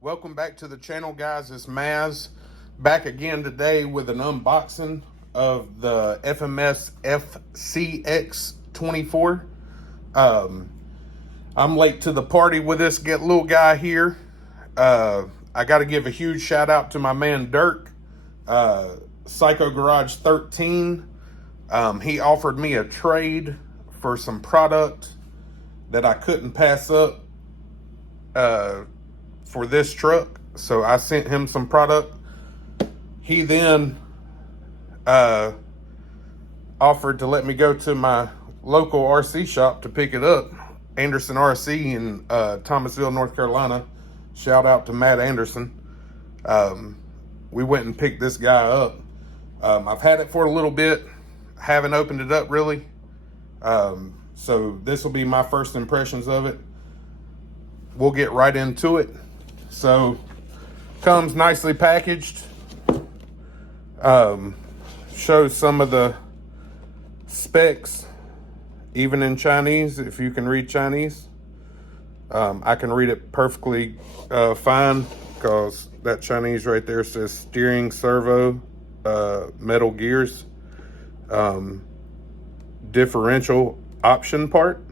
Welcome back to the channel, guys. It's Maz back again today with an unboxing of the FMS FCX24. I'm late to the party with this little guy here. I got to give a huge shout out to my man Dirk, Psycho Garage 13. He offered me a trade for some product that I couldn't pass up for this truck, so I sent him some product. He then offered to let me go to my local RC shop to pick it up, Anderson RC in Thomasville, North Carolina. Shout out to Matt Anderson. We went and picked this guy up. I've had it for a little bit, haven't opened it up really, so this will be my first impressions of it. We'll get right into it. So, comes nicely packaged. Shows some of the specs, even in Chinese, if you can read Chinese. I can read it perfectly fine, because that Chinese right there says steering servo, metal gears, differential option part,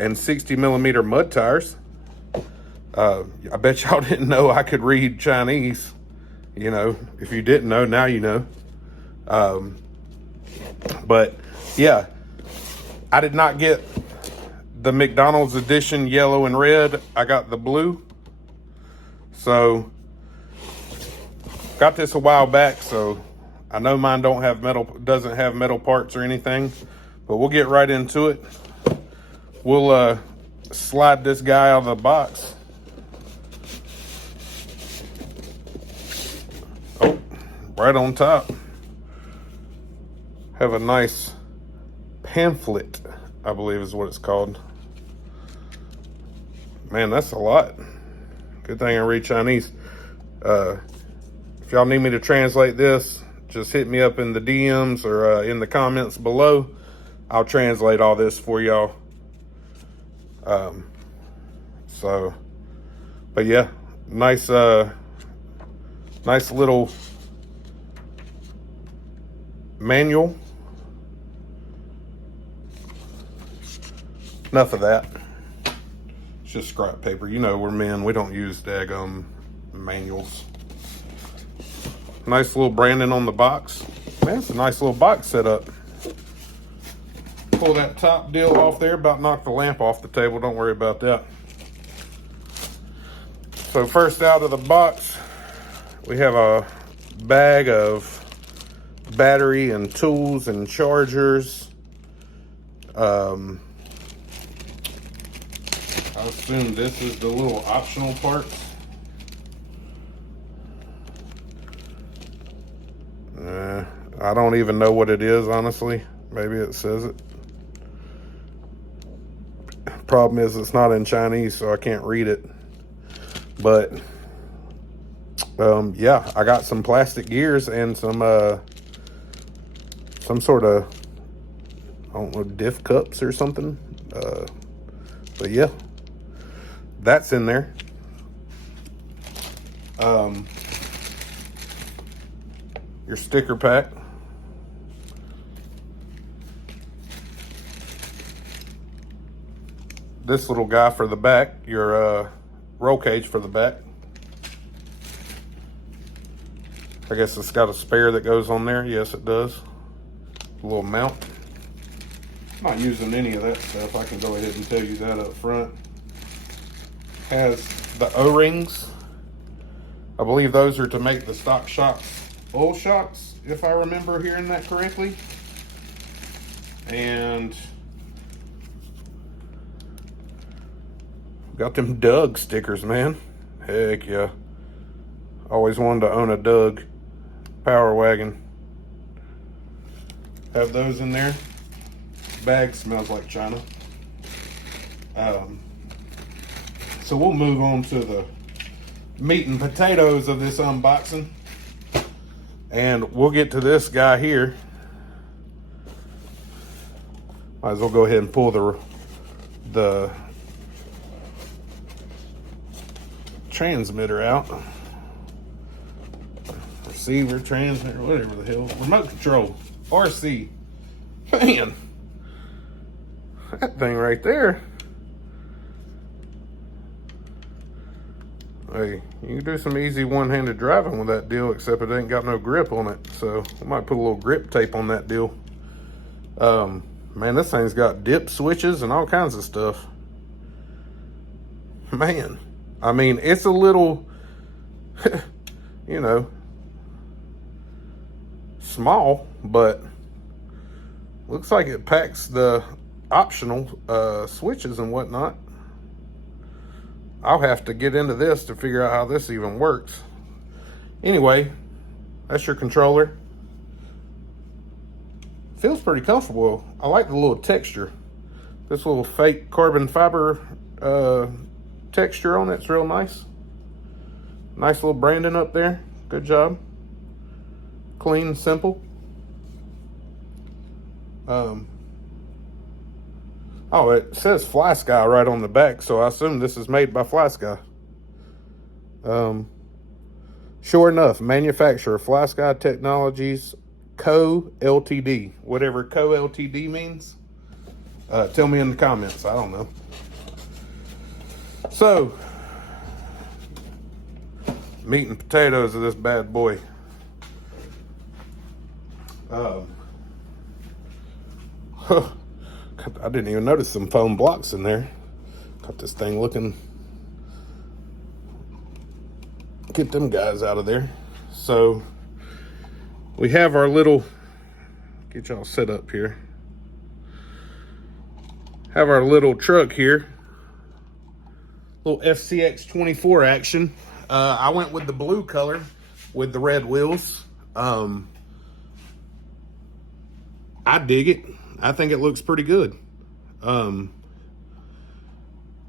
and 60mm mud tires. I bet y'all didn't know I could read Chinese. You know, if you didn't know, now you know. But yeah, I did not get the McDonald's edition yellow and red. I got the blue. So got this a while back, so I know mine doesn't have metal parts or anything, but we'll get right into it. We'll slide this guy out of the box. Right on top, have a nice pamphlet, I believe is what it's called. Man, that's a lot. Good thing I read Chinese. If y'all need me to translate this, just hit me up in the DMs or in the comments below. I'll translate all this for y'all. But yeah, nice little manual. Enough of that. It's just scrap paper. You know, we're men. We don't use daggum manuals. Nice little branding on the box. Man, it's a nice little box setup. Pull that top deal off there. About knocked the lamp off the table. Don't worry about that. So first out of the box, we have a bag of battery and tools and chargers. I assume this is the little optional parts. I don't even know what it is, honestly. Maybe it says it. Problem is it's not in Chinese, so I can't read it. But yeah, I got some plastic gears and some sort of, I don't know, diff cups or something. But yeah, that's in there. Your sticker pack. This little guy for the back, your roll cage for the back. I guess it's got a spare that goes on there. Yes, it does. A little mount. I'm not using any of that stuff. I can go ahead and tell you that up front. Has the O-rings. I believe those are to make the stock shocks oil shocks, if I remember hearing that correctly. And got them Doug stickers, man. Heck yeah. Always wanted to own a Doug Power Wagon. Have those in there. Bag smells like China. So we'll move on to the meat and potatoes of this unboxing, and we'll get to this guy here. Might as well go ahead and pull the transmitter out. Receiver, transmitter, whatever the hell. Remote control. RC. Man. That thing right there. Hey, you can do some easy one-handed driving with that deal, except it ain't got no grip on it. So I might put a little grip tape on that deal. Man, this thing's got dip switches and all kinds of stuff. Man, I mean, it's a little, you know, small, but looks like it packs the optional switches and whatnot. I'll have to get into this to figure out how this even works. Anyway, that's your controller. Feels pretty comfortable. I like the little texture. This little fake carbon fiber texture on it's real nice. Nice little branding up there. Good job. Clean and simple. Oh, it says Fly Sky right on the back, so I assume this is made by Fly Sky. Sure enough, manufacturer Fly Sky Technologies Co. Ltd. Whatever Co. Ltd. means. Tell me in the comments. I don't know. So, meat and potatoes of this bad boy. I didn't even notice some foam blocks in there. Got this thing looking. Get them guys out of there. So we have our little, get y'all set up here. Have our little truck here. Little FCX24 action. I went with the blue color with the red wheels. I dig it. I think it looks pretty good.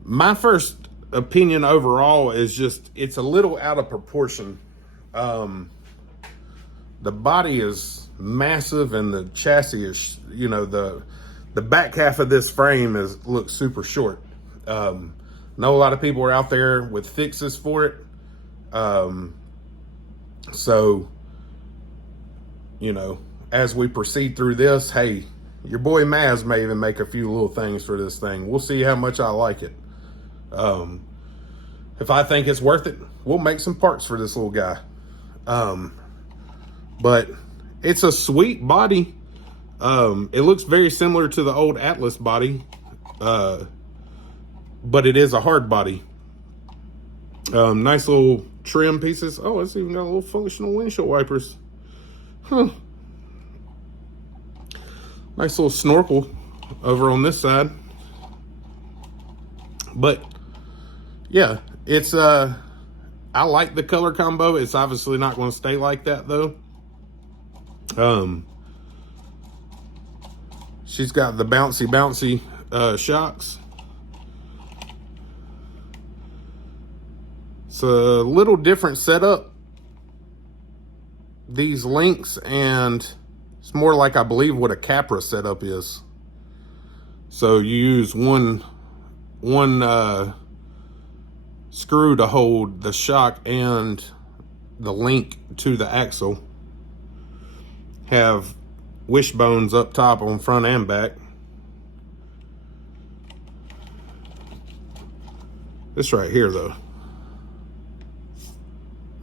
My first opinion overall is just, it's a little out of proportion. The body is massive and the chassis is, you know, the back half of this frame looks super short. Know a lot of people are out there with fixes for it. So, you know, as we proceed through this, hey, your boy Maz may even make a few little things for this thing. We'll see how much I like it. If I think it's worth it, we'll make some parts for this little guy. But it's a sweet body. It looks very similar to the old Atlas body. But it is a hard body. Nice little trim pieces. Oh, it's even got a little functional windshield wipers. Huh. Nice little snorkel over on this side. But yeah, it's I like the color combo. It's obviously not going to stay like that though. She's got the bouncy shocks. It's a little different setup. These links, and it's more like, I believe, what a Capra setup is. So you use one screw to hold the shock and the link to the axle. Have wishbones up top on front and back. This right here though,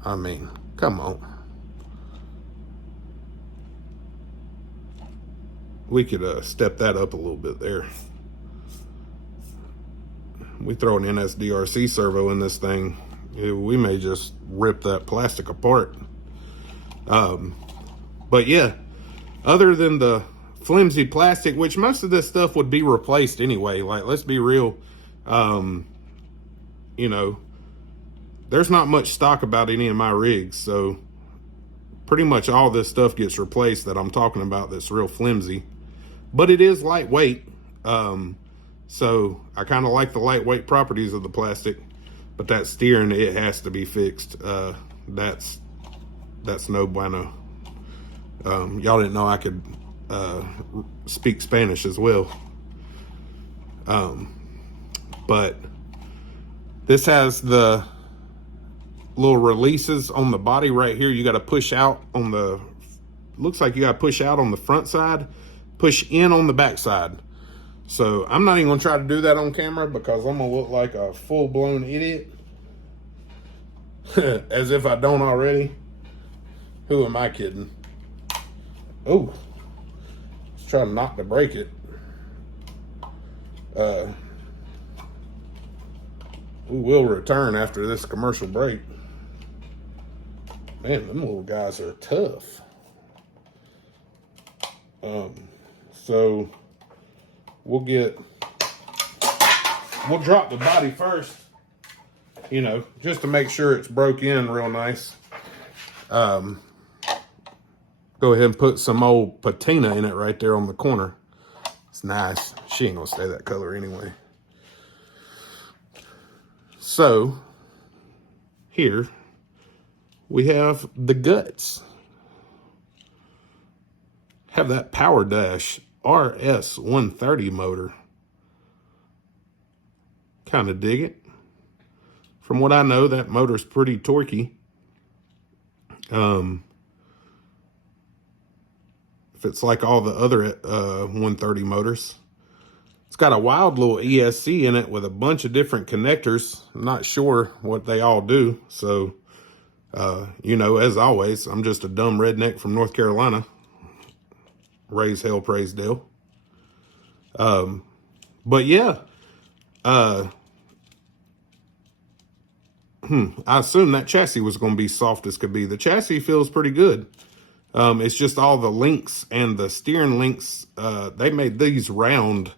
I mean, come on. We could step that up a little bit there. We throw an NSDRC servo in this thing, we may just rip that plastic apart. But yeah, other than the flimsy plastic, which most of this stuff would be replaced anyway, like, let's be real, you know, there's not much stock about any of my rigs, so pretty much all this stuff gets replaced that I'm talking about that's real flimsy. But it is lightweight, so I kind of like the lightweight properties of the plastic. But that steering, it has to be fixed. That's no bueno. Y'all didn't know I could speak Spanish as well. But this has the little releases on the body right here. You got to push out on the, looks like you got to push out on the front side, push in on the back side. So I'm not even gonna try to do that on camera because I'm gonna look like a full-blown idiot. As if I don't already. Who am I kidding? Oh, let's try not to break it. We will return after this commercial break. Man, them little guys are tough. So we'll drop the body first, you know, just to make sure it's broke in real nice. Go ahead and put some old patina in it right there on the corner. It's nice. She ain't gonna stay that color anyway. So here we have the guts. Have that Power Dash RS 130 motor. Kind of dig it. From what I know, that motor's pretty torquey. If it's like all the other 130 motors. It's got a wild little ESC in it with a bunch of different connectors. I'm not sure what they all do. So, you know, as always, I'm just a dumb redneck from North Carolina. Raise hell, praise Dale. But yeah, I assume that chassis was going to be soft as could be. The chassis feels pretty good. It's just all the links and the steering links. They made these round,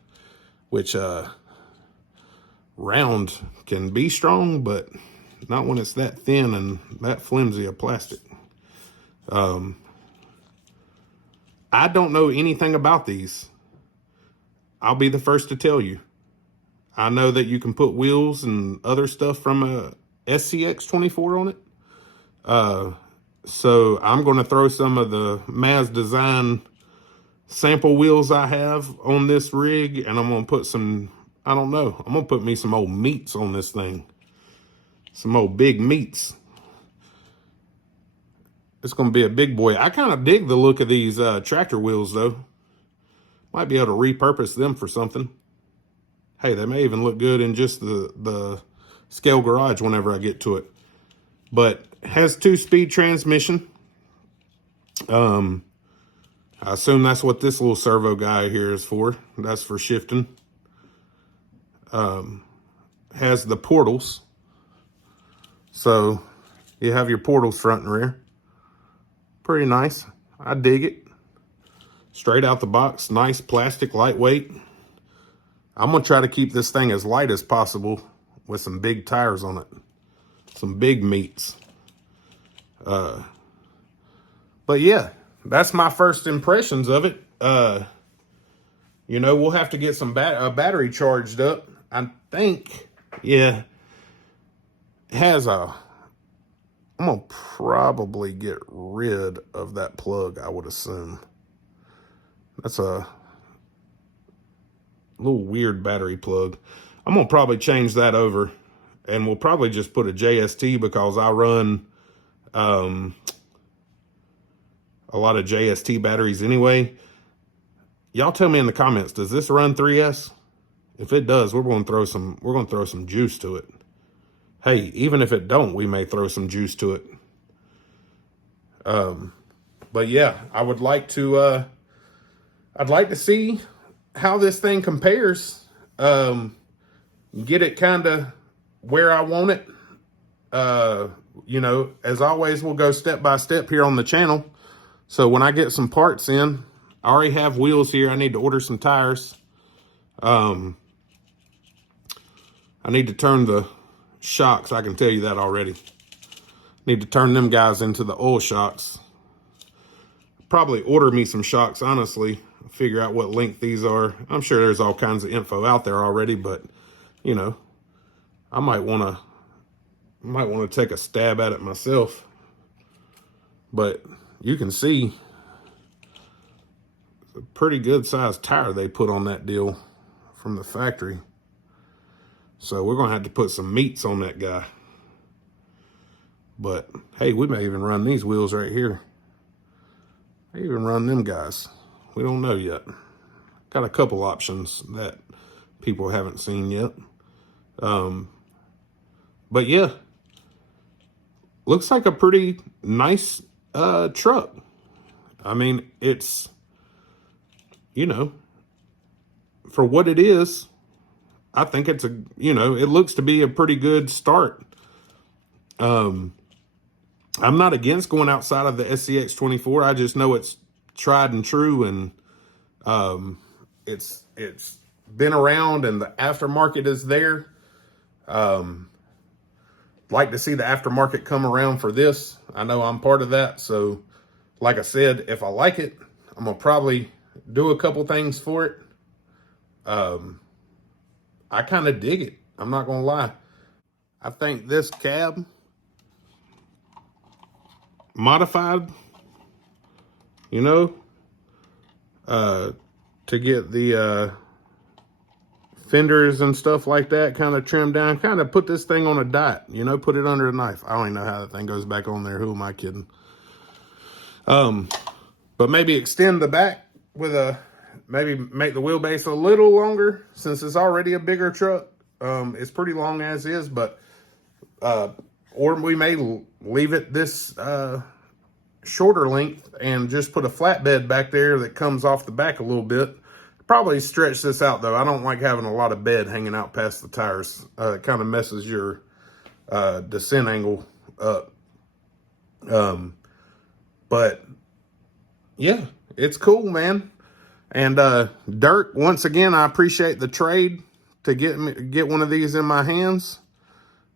which round can be strong, but not when it's that thin and that flimsy of plastic. I don't know anything about these. I'll be the first to tell you. I know that you can put wheels and other stuff from a FCX24 on it. So I'm going to throw some of the Maz Design sample wheels I have on this rig, and I'm going to put some, I don't know, I'm going to put me some old meats on this thing. Some old big meats. It's going to be a big boy. I kind of dig the look of these tractor wheels, though. Might be able to repurpose them for something. Hey, they may even look good in just the scale garage whenever I get to it. But has 2-speed transmission. I assume that's what this little servo guy here is for. That's for shifting. Has the portals. So you have your portals front and rear. Pretty nice. I dig it. Straight out the box. Nice plastic, lightweight. I'm going to try to keep this thing as light as possible with some big tires on it. Some big meats. But yeah, that's my first impressions of it. You know, we'll have to get some battery charged up. I think, yeah, it has a, I'm going to probably get rid of that plug, I would assume. That's a little weird battery plug. I'm going to probably change that over, and we'll probably just put a JST because I run a lot of JST batteries anyway. Y'all tell me in the comments, does this run 3S? If it does, we're going to throw some juice to it. Hey, even if it don't, we may throw some juice to it. But yeah, I would like to I'd like to see how this thing compares. Get it kind of where I want it. You know, as always, we'll go step by step here on the channel. So when I get some parts in, I already have wheels here. I need to order some tires. I need to turn the shocks. I can tell you that already. Need to turn them guys into the oil shocks. Probably order me some shocks, honestly. Figure out what length these are. I'm sure there's all kinds of info out there already, but you know, I might want to take a stab at it myself. But you can see it's a pretty good sized tire they put on that deal from the factory. So we're going to have to put some meats on that guy. But hey, we may even run these wheels right here. May even run them guys. We don't know yet. Got a couple options that people haven't seen yet. But yeah, looks like a pretty nice truck. I mean, it's, you know, for what it is, I think it's a, you know, it looks to be a pretty good start. I'm not against going outside of the FCX24. I just know it's tried and true, and it's been around, and the aftermarket is there. Like to see the aftermarket come around for this. I know I'm part of that. So like I said, if I like it, I'm gonna probably do a couple things for it. I kind of dig it. I'm not gonna lie. I think this cab modified, you know, to get the fenders and stuff like that kind of trimmed down, kind of put this thing on a diet, you know, put it under a knife. I don't even know how that thing goes back on there. Who am I kidding? But maybe extend the back with maybe make the wheelbase a little longer, since it's already a bigger truck. It's pretty long as is, but or we may leave it this shorter length and just put a flatbed back there that comes off the back a little bit. Probably stretch this out though. I don't like having a lot of bed hanging out past the tires. It kind of messes your descent angle up. But yeah, it's cool, man. And Dirk, once again, I appreciate the trade to get one of these in my hands.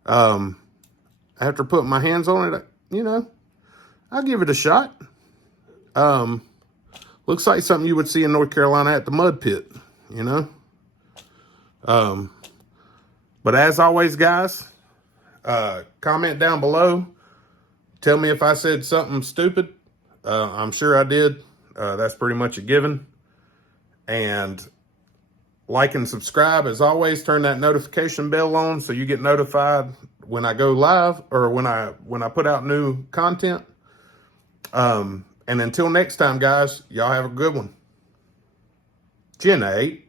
After putting my hands on it, you know, I'll give it a shot. Looks like something you would see in North Carolina at the mud pit, you know. But as always, guys, comment down below. Tell me if I said something stupid. I'm sure I did. That's pretty much a given. And like and subscribe. As always, turn that notification bell on so you get notified when I go live or when I put out new content. And until next time, guys, y'all have a good one. Gen 8.